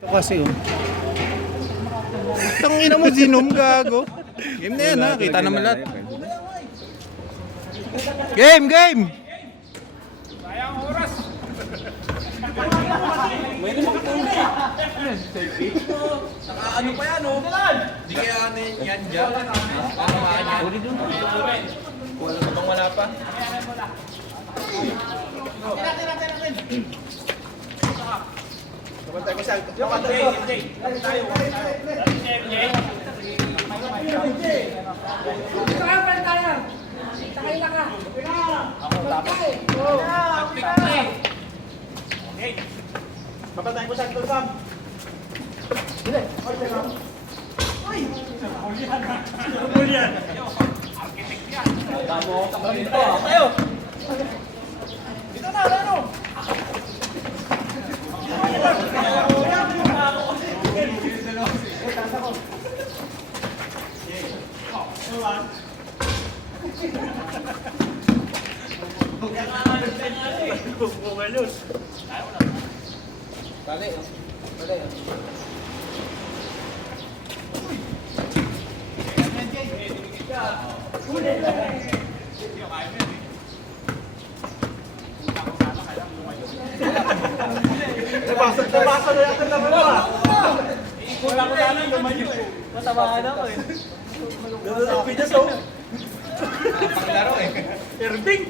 Ito kasi oh. Tangina mo, zinom gago. Game na yan ha, kita naman lahat. Game, game! Sayang oras. May naman katulog. Saka ano pa yan, oh? Di kaya ano yan dyan? Kakamaan yan. Wala na bang wala pa? Kapantay ko siya. Kapantay ko. Tayo. Sakay na ka. Kapantay ko siya. Sam. Bulian. Architect yan. Tamo ako sa dito. Tayo. Dito na, ano? Bale, bale. Nabasa na yata naman ba? Wala ko sana lumayo eh. Matamaan ako eh. Ganun ang pinyas oh. Paglaro eh. Irving.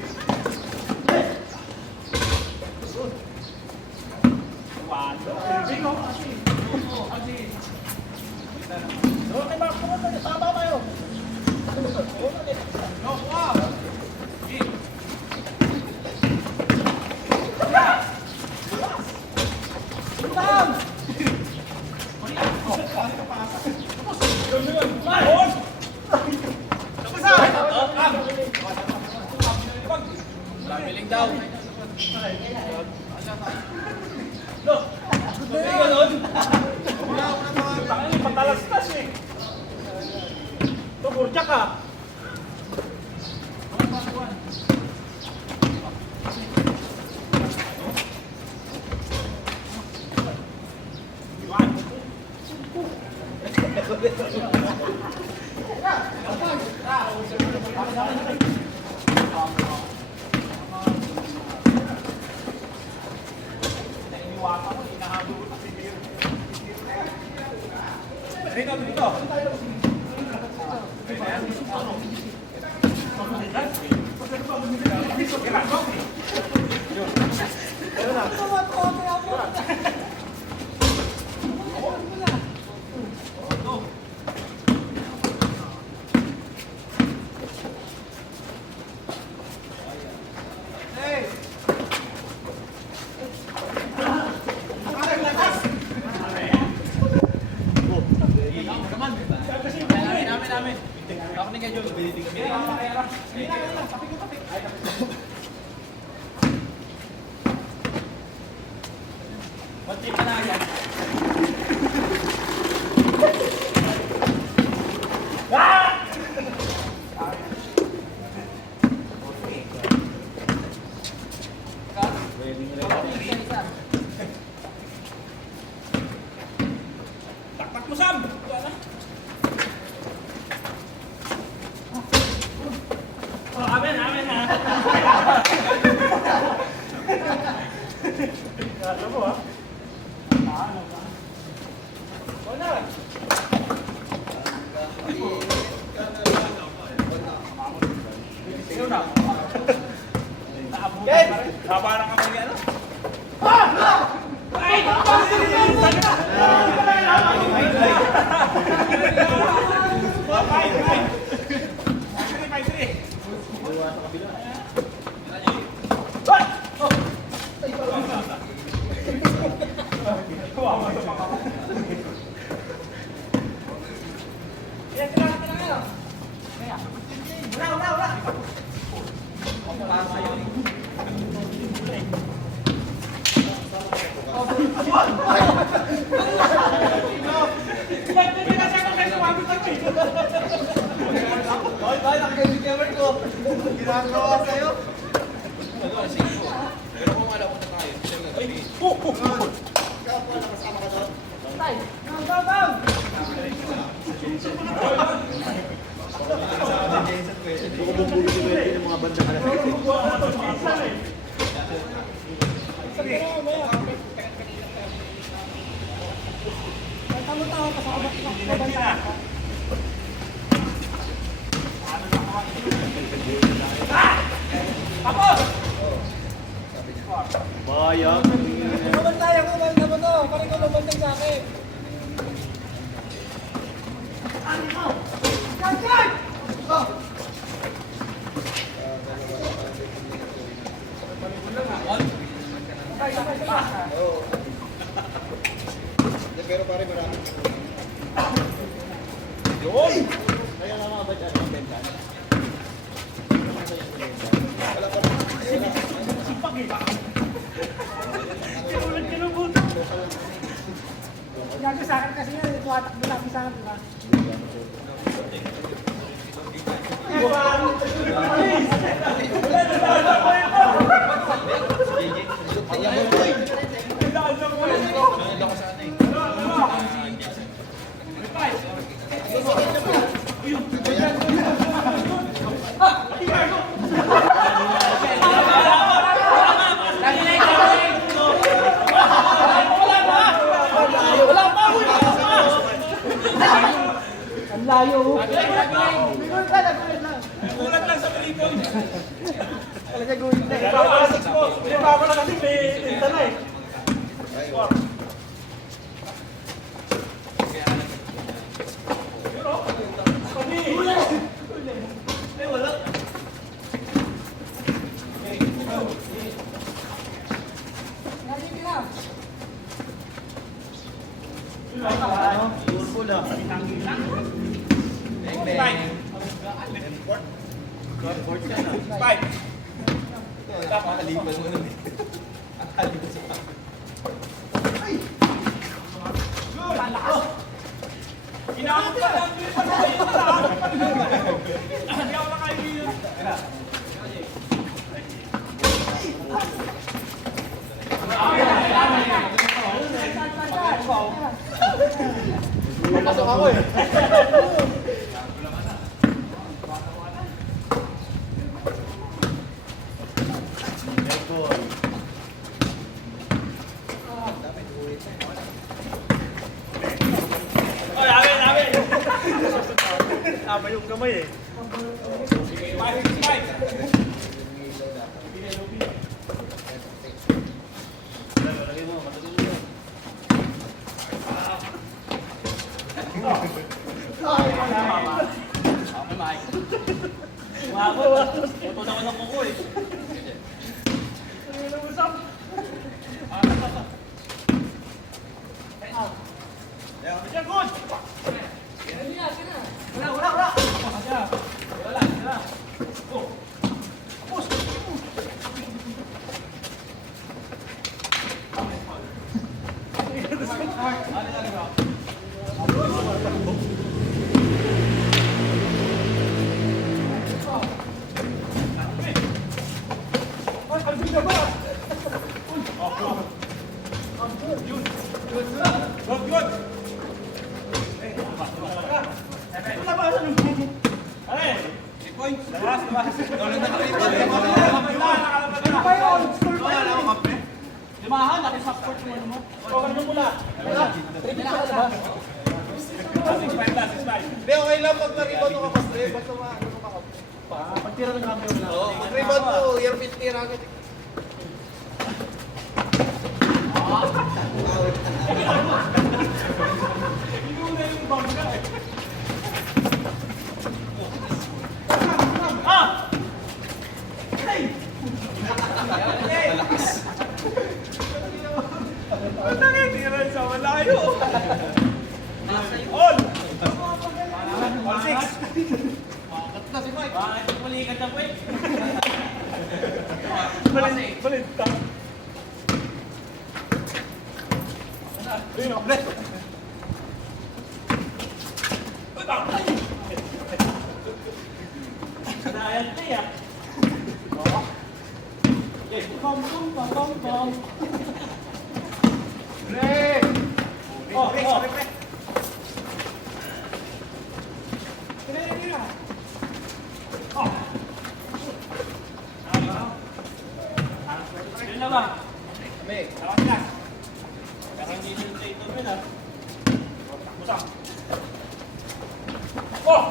Irving oh. Okay ba? Tama tayo. No, wow. Lamiling daw. Patalastas eh. Ito, burja ka. Dito, dito. Namin. Ako ni Kajo. Mag-trip ka na yan. Taktak mo, Sam. Amen, amen ha. Alam mo ha. Ano ba? Wala. Ikaw na. Haba na kamay ano? Ay! Ginagawa sa'yo. Pero kung alam mo na tayo, siya nga gabi. Ikaw po, nakasama ka doon? Bayang. Babantay ako, bantay mo to. Parang ikaw babantay sa akin. Pero pare marami. Yun! Kaya nga mga ba't ano, bentan? Gago sa akin kasi yun. Tuwatakbo lang sa akin, di ba? Ang layo. Nagulit ka, nagulit lang. Kulat lang sa pelipon. Talaga gulit na. Papasok mo. Hindi pa ako na kasi may tinta na eh. Lagi ka na. Spike. Nakalipas mo nun eh. Nakalipas mo. Ginamit pa lang. Hindi ako nakaibigan. Pasok ako eh. Oh, namin. Tama yung kamay eh. Spike. Ito na ko ng kuko eh. Yan, good! Good! Ay! Labas! Limahan, nakisupport mo ano mo. Okay mo muna. Hindi, okay lang pag na-rebound ka pa straight. Basta maano ka pa. Pagtira ng kami wala. Oo, pag-rebound mo, year 50 agad. Inuna yung bangga eh. Tira sa malayo. All! All six. Bakit malikat na po eh? Balit ka. Ayun, bless. Dayat na yan. Yes, bom. Yun na ba? Tawag na. Pero hindi din sa ito rin, ha? Musang. Oh!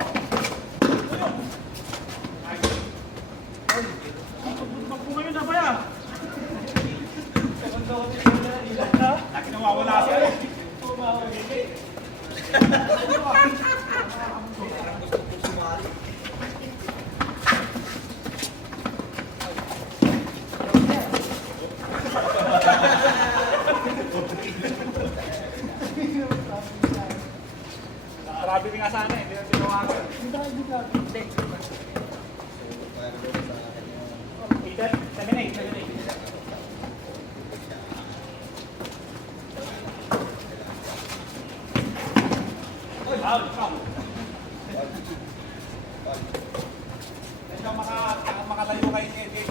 Magpungayon na ba yan? Laki na mawala siya. Grabe nga sana eh, hindi na tinawagan. Peter, 7-8. Makalayo kay David.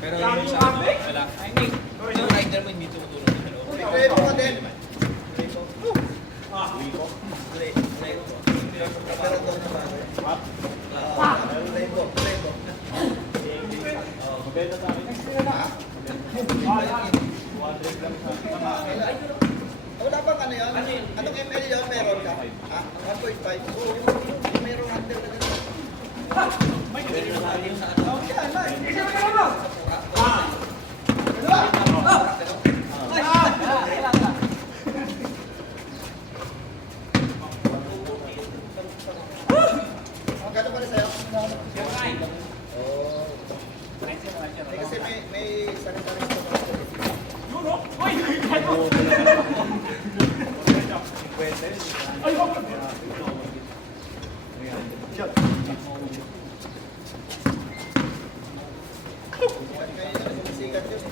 Pero yung sa amin, wala. Yung rider mo hindi tumutulong sa loob. Repo ka din. Pero ito naman. Repo. Wala bang ano yun? Anong ML yun? Meron ka? 1.5? Oo. Meron hunter na ganun. Magkano pala sa'yo? Oo. Kasi may sarili-sarili sa mga sumisikat yun.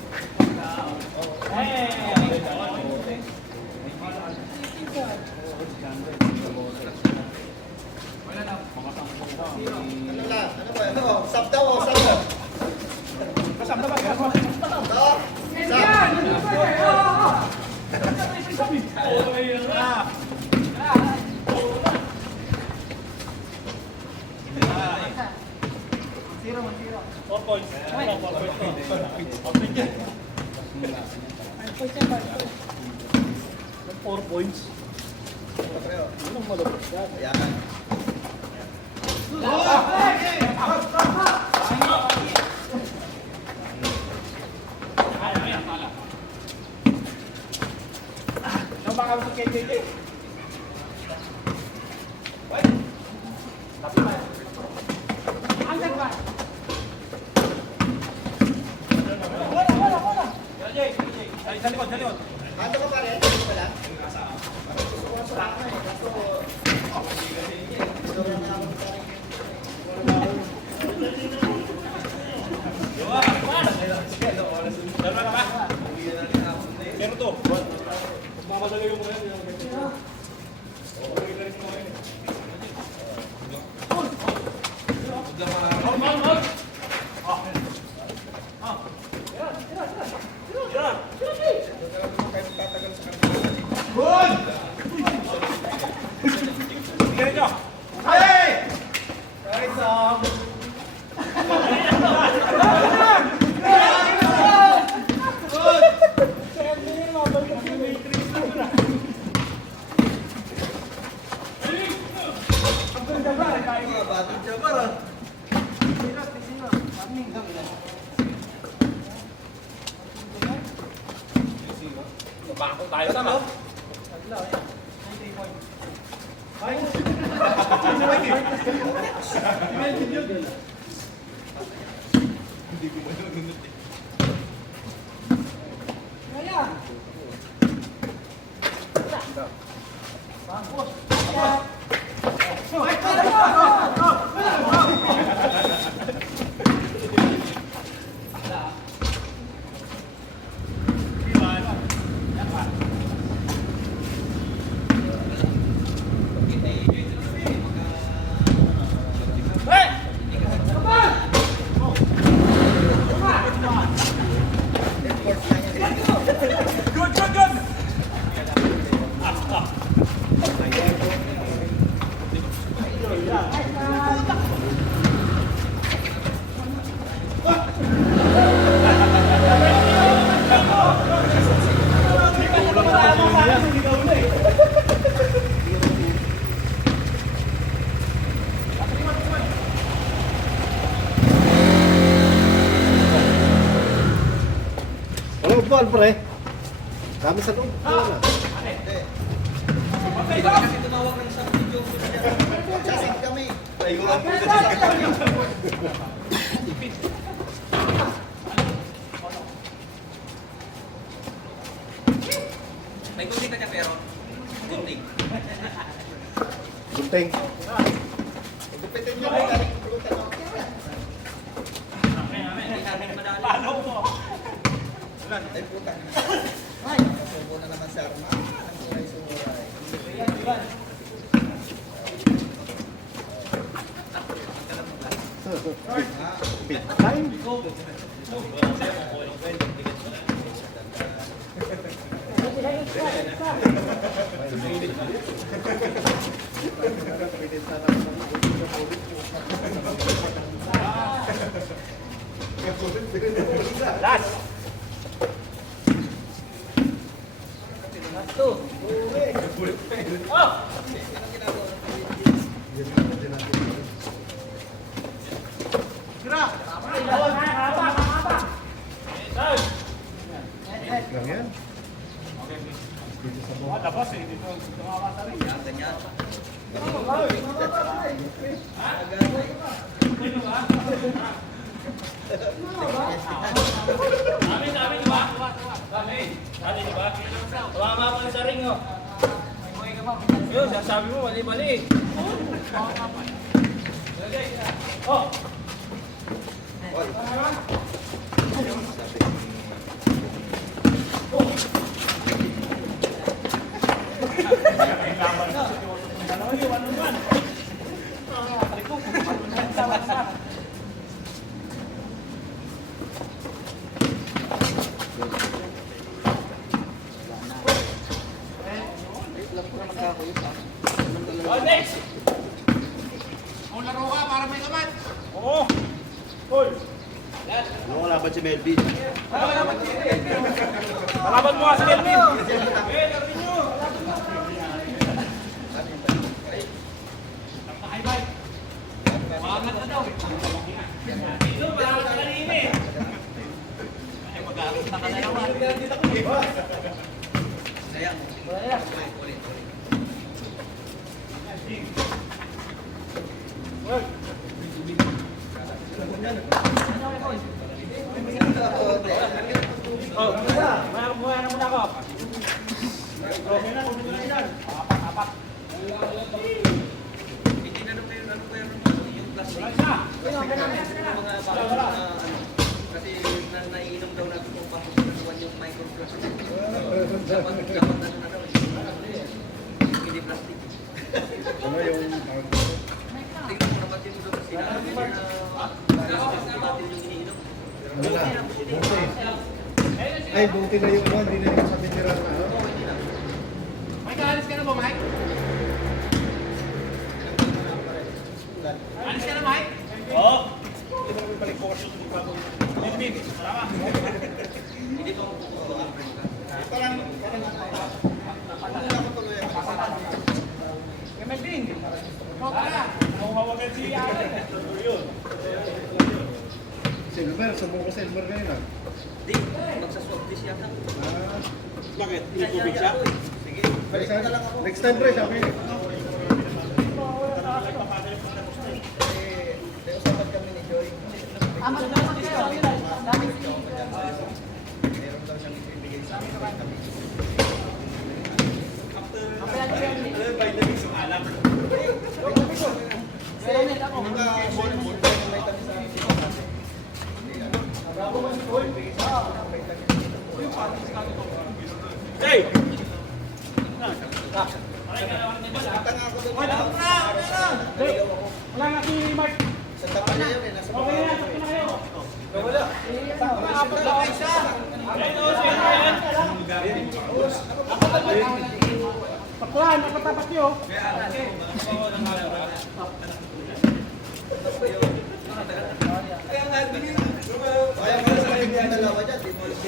Ano ba? Ano? Sab daw o sab daw? Sab daw? Four points. Anong malabot ka? Ayan. Ano ba kami sa KJJ? Sa likod. Ano ka pa rin? Ano ka lang? Gusto ko na eh. Kaso... Gusto ko na ako pa rin. Dalawa na ba? Pero to. Magmamadali yung mga yan. Hey! Guys, Bako tayo tama. Kaya. Ano ba, pre? Kami sa loob. Chasing kami. May gunting ka niya pero, gunting. Gunting. Gupitin nyo kung galing pulutan ako. Hindi namin madali. Ay, puta. Ay, subo na naman sa arma. Ang suray-suray. Big time. Last. Lang yan. Labas eh, dito tumawasa rin. Ganyan. Dami, di ba? Dami, di ba? Tumama pa sa ring, oh. Yun, sasabi mo, mali-mali. Oh! Oh, next! Kung laro ka para may laman. Oo! Hoy! Ano wala ba si Melvin? Kalaban mo nga si Kelvin! Eh, larin nyo! Bye-bye! Maangat na daw! Ito, maangat na kanina eh! Ay, mag-aaral na ka na naman! Kaya, ulit. Oh, buhay na muna ako. Okay na, kumito na ilan. Apat. Hindi na ano pa yung plastic. Mga bago na kasi naiinom daw natin kung papupunan yung microplastic. Dapat na daw. Hindi plastic. Ano yung... Tingnan mo naman din doon kasi sinabi na natin yung iniinom. Ano na? Buti. Ay, buti na yung ano, hindi na yung sa veteran na. Ano? Mike, alis ka na ba, Mike? Alis ka na, Mike? Oo. Hindi ba kami balik portion ng bago? Min, tama. Hindi pa Parang ako tuloy ako. Melvin! Ikaw ka na! Ang hawagan si Yara. Yun. Silver, sumuko silver ngayon ah. Di, magsaswap this yata. Bakit? Inuubig siya? Sige. Next time pre, sabi niya. May usapan kami ni Joy. Magkano kayo? Dami Meron daw siyang ibibigay sa amin kami. Serenade ako. Hindi ba, may tabi sa amin. Hey! Tanga ako doon. Wala nga si Mark. Sa tapat niya yun eh. Nasa baba. Okay na, sakto na kayo. Pakuhan, nakatapat nyo. Kaya pala sa akin yung dalawa dyan. Di mo ulit.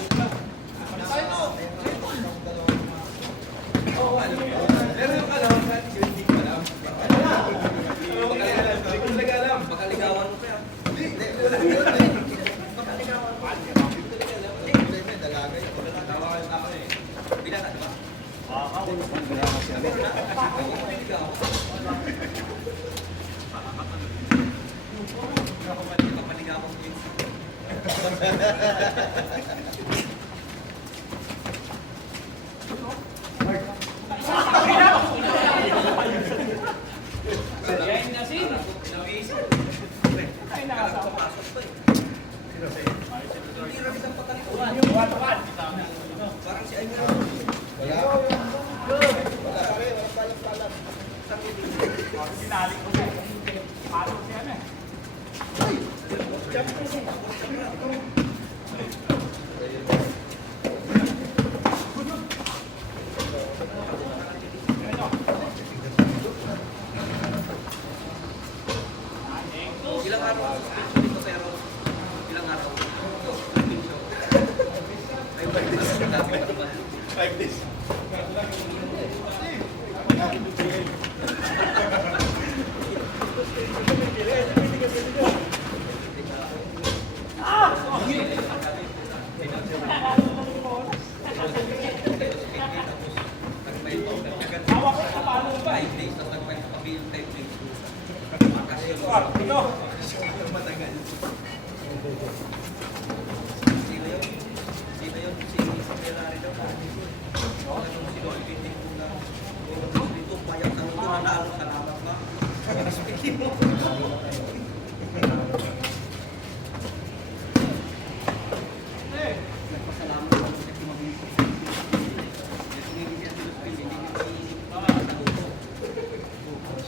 Makaligawan mo pa yan. Binata, di ba? Kapaligawan ko yun. Ay, nakapapasok pa eh. Hindi ramit ang patalikuan. Parang si Ayman. Wala. Wala pare. Walang palang-palang. Ilang araw ang suspension dito pero ilang araw? Suspension. Ay, 5 days. Dami pa naman. 5 days.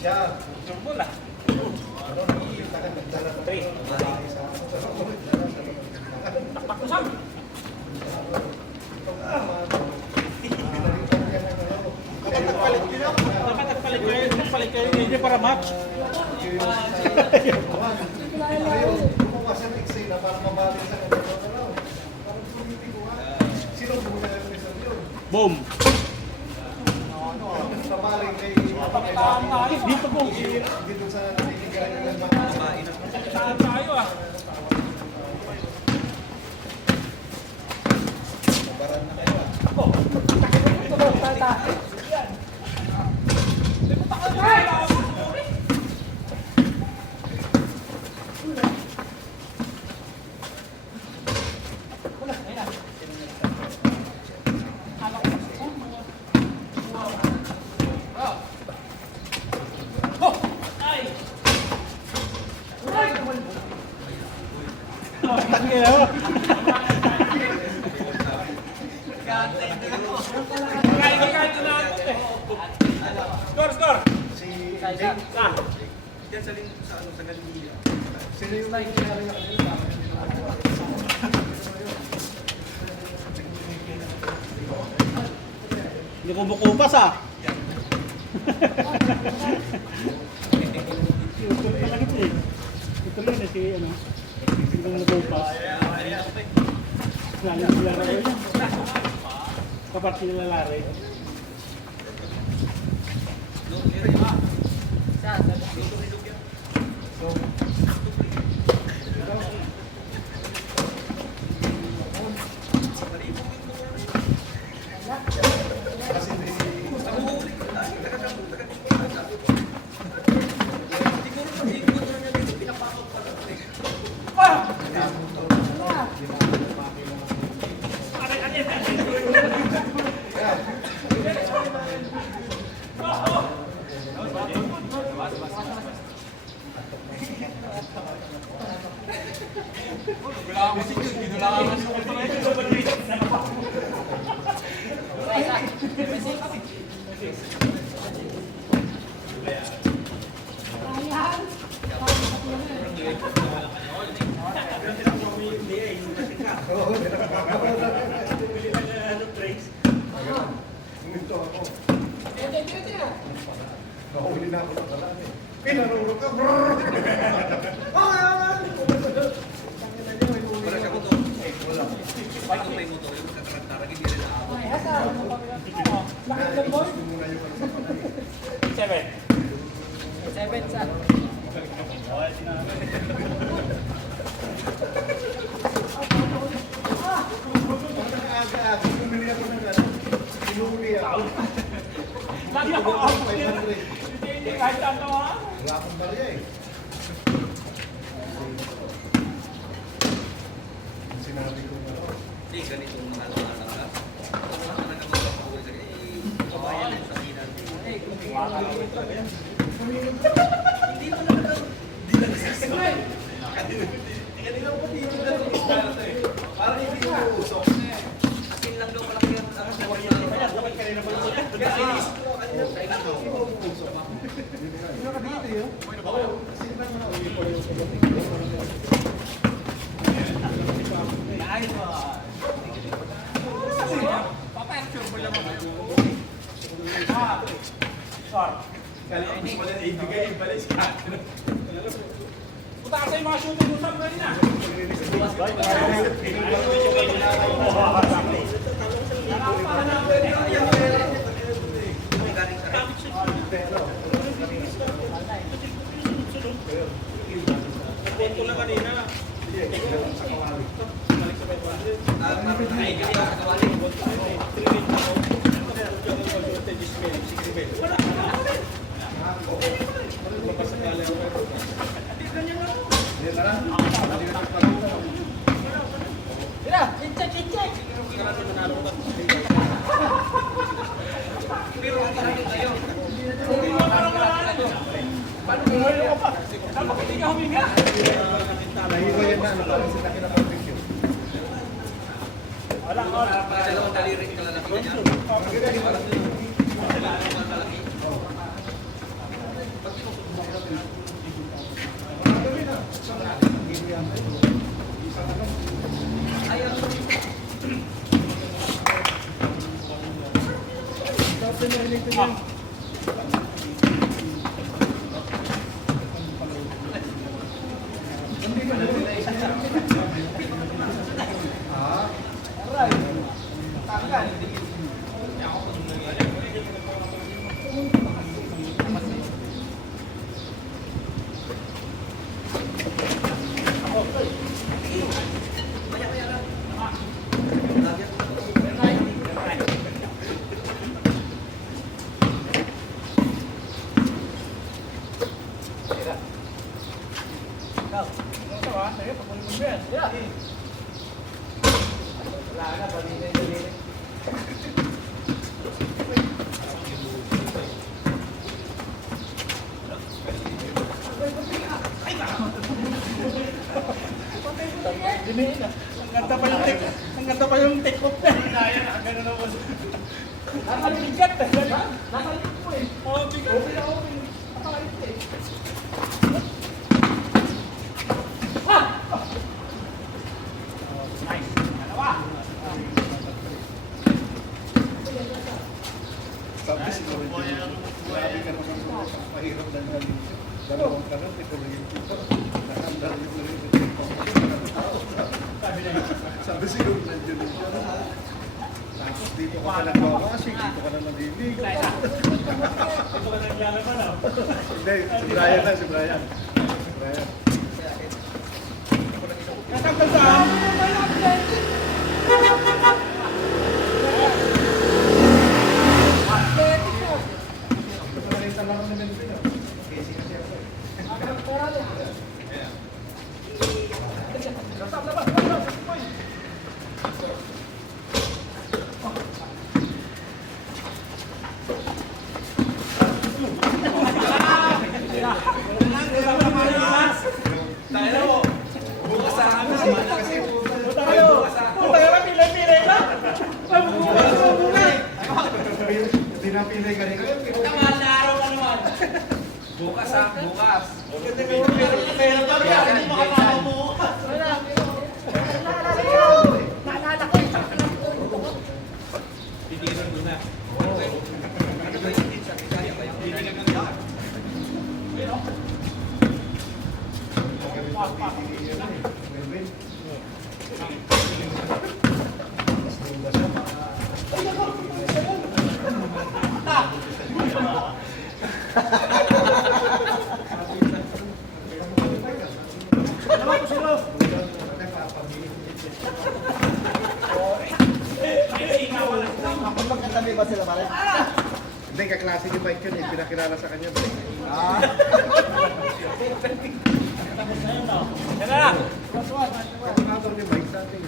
Siya. Palit kayo, hindi para match. Bukas yung exit na para mabalik sa kanila. Parang pumiti ko nga. Sino muna yung result yun? Boom! Sa baling kay Dito po. dito sa niligayan ng mga Saan tayo ah? Nabaran na kayo ah. Score! si Jake. Diyan sa ano sa Galilea. Sino yung nangyari na kanila? Hindi ko bukupas ah. Ito lang na si ano. Hindi ko bukupas. Lalo sila na rin. Kapag sila lalari. ako si Jun, ginulangan kasi ako sa Ayan. Minto ako. Ito. Nahuli na ako ng kalan eh. Pinaruro ka. Brrrr! Wala siya motor. Wala. Kung may motor, yung magkakarantaran, hindi rin naabot. Ay, hasa. Bakit lang boy? Gusto mo na yung ano sa kalan eh. 7 sa. Aga-aga, bumili ako ng ano. Pinuli ako. Lagi ako out. 500. Hindi kahit ano ha. Wala akong barya eh. Sinabi ko na ako. Hindi, ganitong mga anak ka. Kung ano ka magpapakuli sa kabayan din sa sinan. Hindi mo na hindi na nasasakay. Kanina po hindi mo na parang hindi mo usok. Akin lang daw malaki ang akas na wala. Kaya inisip ko kanina kanina daw. Sino ka dito yun? Sino ba mga uwi ko yung Punta ka sa yung mga shooting mo sa mga na. Galing sa ay kasi sa kawali. Tira, check. Pero ang sarili tayo. Dapat hindi ka huminga. Nahilo yan na, ano parang sila kinapag-video. Walang Dalawang daliri kalalaki na yan. Dalawang malaki. Ayaw. Ang ganda pa yung take-off na. Kaya na, gano'n ako. Nakaligat. Nakaligat po eh. Oo, bigat. Nakaligat eh. Nice. Dalawa. Sabi siguro dyan, grabe ka naman sa mahirap na galing. Dalawang kanan, ito lang yung tipo. Nakandar yung lang yung tipo. Sabi siguro nandiyan din siya. Tapos dito ka na nagwawashing, dito ka na naliligo. Ito ka naglalaman ah. Hindi, si Brian na, si Brian. Si Brian. Nasaktan saan? Ito na rin talaro na nandito. Kasi kasi ako eh. Bukas sa amin. bukas. Meron pa rin yan, hindi makasama mo. Naalala ko, isang pinag-ulo ko. Titigilan mo na. Ano ba yung sa Bisaya ba yung Titigilan mo na. Magkatabi ba sila pare? Hindi, kaklase ni Mike yun eh. Pinakilala sa kanya. Yan na! Kapag ni Mike sa atin.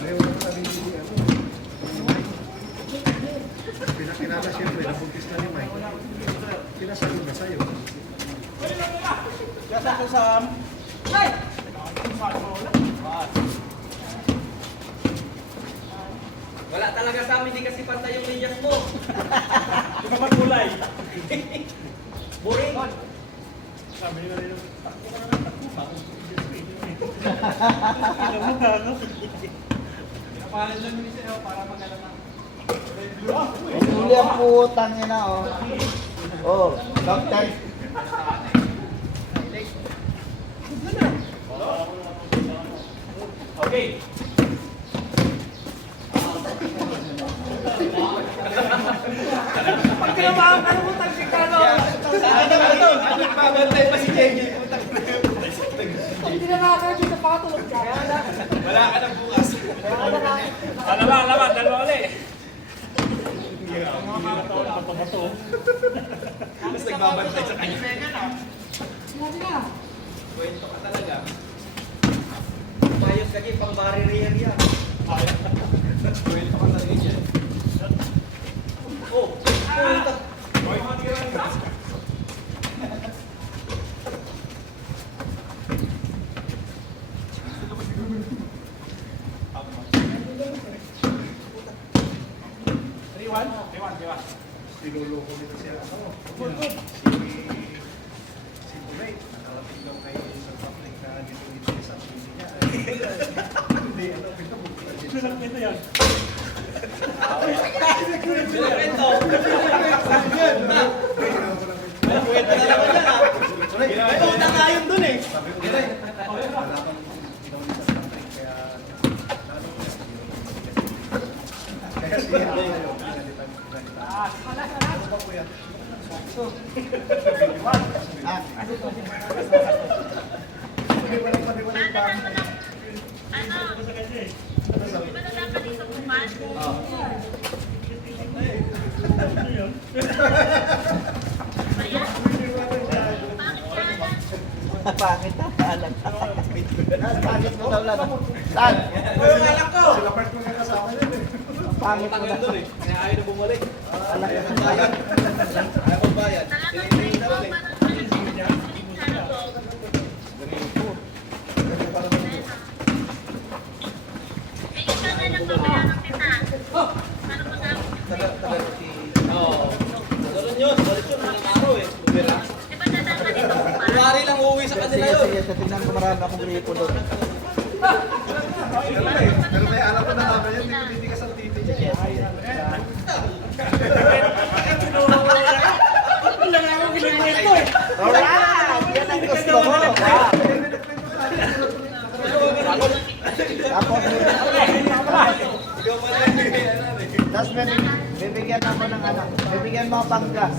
Ayaw na sabi ni Mike. Pinakilala siyempre, nabuntis na ni Mike. Pinasabi na sa'yo. Kasa ko sa... Wala talaga sa amin, di kasi pantay yung linyas mo. Hindi ka magkulay. Boring. Sabi nila rin, takbo ka na ng takbo. Ilang mo gano. Pinapalan lang nila sa'yo para magala na. Huli ang putang ina oh. Oh, doctor. Okay. Pag tinamaan ka mo, tagsikalo. Nagbabantay pa si Jenny. Pag tinamaan ka, dito pakatulog ka. Wala ka na bukas. Dalawa ulit. Mas nagbabantay sa kanya. Sinabi na. Kwento ka talaga. Mayos ka dyan, pang barrier yan. Kwento ka talaga dyan. Oh, puta. Riwan. Niloloko nito siya. Si Tulay, nakarating daw kay sa public na dito sa hindi niya. Hindi, pinabukta niya. Silang kwento yan. Kwento. Kwento na naman yan ah. May utang nga yun dun eh. Sabi ko, wala kang ginawa niya sa public, kaya lalo ko na kaya siya ayaw, pinalitan. Ano ba po yan? Hindi ba lang paniwala pa? Pangit na alam. Pangit mo daw lang. Saan? Sila part mo nga kasama yun eh. Pangit mo na. Kaya ayaw na bumalik. Alam ka na. Bayad. Ayaw magbayad. Tinitay na ulit. Oo. Ganun yun. Balik yun. Walang araw eh. Bira. Kumari lang uuwi sa kanila Sige, yun. sige. Sa tingnan ko marami akong gripo doon. Pero may alam ko na namin yun, hindi ko titigas ang titi niya. Wala nga akong ginagwento eh. Alright! Yan ang gusto ko. Tapos, tapos bibigyan ako ng ano, bibigyan mo ang panggas.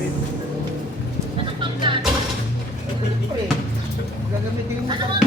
Anong panggas? Gagamitin mo ito.